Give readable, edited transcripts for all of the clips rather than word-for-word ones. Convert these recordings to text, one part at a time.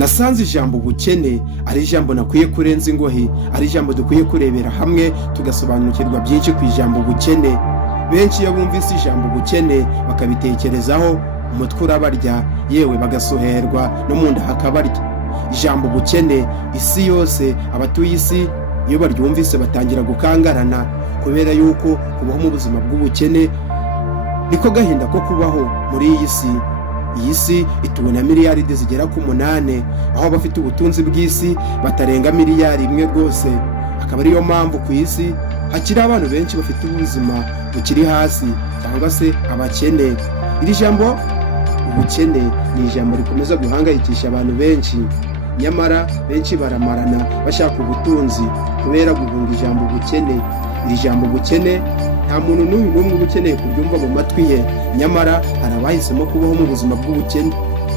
nasanze ijambo ubukene ari ijambo nakwiye kurenza ingohe, ari ijambo dukwiye kurebera hamwe tugasobanukirwa byinshi ku ijambo ubukene. Benshi iyo bumvise ijambo ubukene bakabitekerezaho, umutwe urabarya, yewe bagasuherwa no mu nda hakabarya. Ijambo ubukene, isi yose, abatuye isi iyo baryumvise batangira gukangarana, kubera yuko kubaho mu buzima bw'ubukene niko gahinda ko kubaho muri iyi si. Iyi si ituwe na miliyaridi zigera ku 8, aho abafite ubutunzi bw'isi batarenga miliyari 1 rwose. Akaba ariyo mpamvu ku isi hakiri abantu benshi bafite ubuzima bukiri hasi, cyangwa se abakene. Iri jambo ubukene ni ijambo rikomeza guhangayikisha abantu benshi, nyamara benshi baramarana bashaka ubutunzi kubera guhunga ijambo ubukene. Iri jambo ubukene nta muntu n'umwe uba ukeneye kuryumva mu matwi ye, nyamara hari abahisemo kubaho mu buzima bw'ubukene.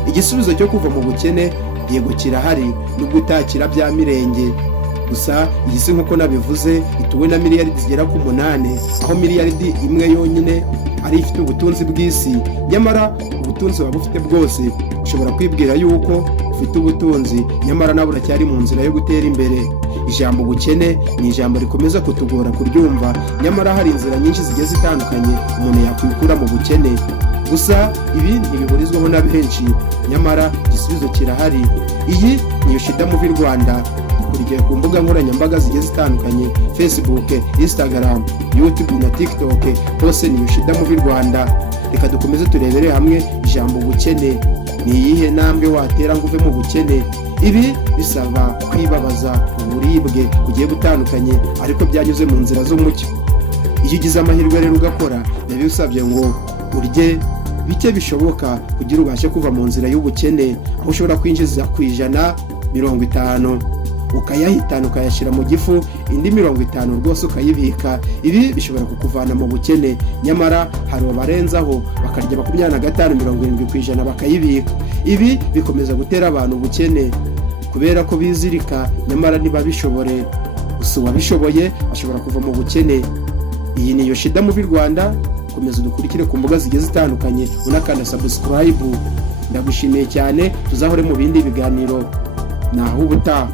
Igisubizo cyo kuva mu bukene yego kirahari, nubwo utakira bya mirenge. Gusa iyi si nk'uko nabivuze ituwe na miliyaridi zigera ku 8, aho miliyaridi 1 yonyine ari ifite ubutunzi bw'isi. Nyamara ubutunzi waba ufite bwose ushobora kwibwira yuko ufite ubutunzi, nyamara nawe uracyari mu nzira yo gutera imbere. Ijambo ubukene ni ijambo rikomeza kutugora kuryumva, nyamara hari inzira nyinshi zigiye zitandukanye umuntu yakwikura mu bukene. Gusa ibi ntibihurizwaho na benshi, nyamara igisubizo kirahari. Iyi ni Yoshida Movie Rwanda, dukurikiye ku mbuga nkoranyambaga zigiye zitandukanye, Facebook, Instagram, YouTube na TikTok, hose ni Yoshida Movie Rwanda. Reka dukomeze turebere hamwe ijambo ubukene. Ni iyihe ntambwe watera ngo uve mu bukene? Ibi bisaba kwibabaza uburibwe bugiye butandukanye, ariko byanyuze mu nzira z'umucyo. Iyo ugize amahirwe rero ugakora, yabisabye ngo urye bike bishoboka kugira ubashe kuva mu nzira y'ubukene, aho ushobora kwinjiza ku 150 ukayahitana ukayashyira mu gifu, indi 50 rwose ukayibika. Ibi bishobora kukuvana mu bukene, nyamara hari abarenzaho bakarya 25-70% bakayibika. Ibi bikomeza gutera abantu ubukene kubera ko bizirika, nyamara ntibabishobore. Gusa uwabishoboye ashobora kuva mu bukene. Iyi ni Yoshida Movie Rwanda. Komeza udukurikire ku mbuga zigiye zitandukanye, unakanda subscribe. Ndagushimiye cyane, tuzahore mu bindi biganiro. Naho ubutaha.